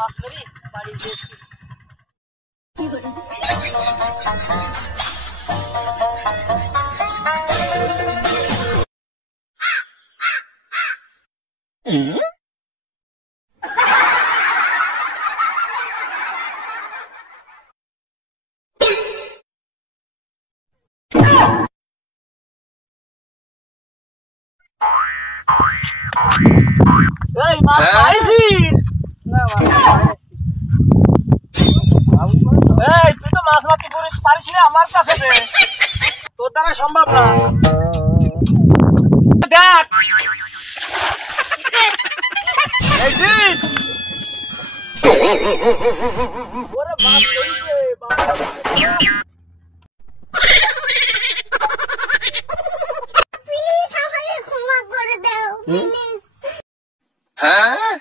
মাছ ধরি বাড়ি গেছি। এই মাছ পাইছি না মাছ এই তুই তো মাছ মারতে পারিস না আমার কাছে দে তোর দ্বারা সম্ভব না দেখ এই দিন ওরে মাছ কইছে প্লিজ আমাকে ক্ষমা করে দাও প্লিজ হ্যাঁ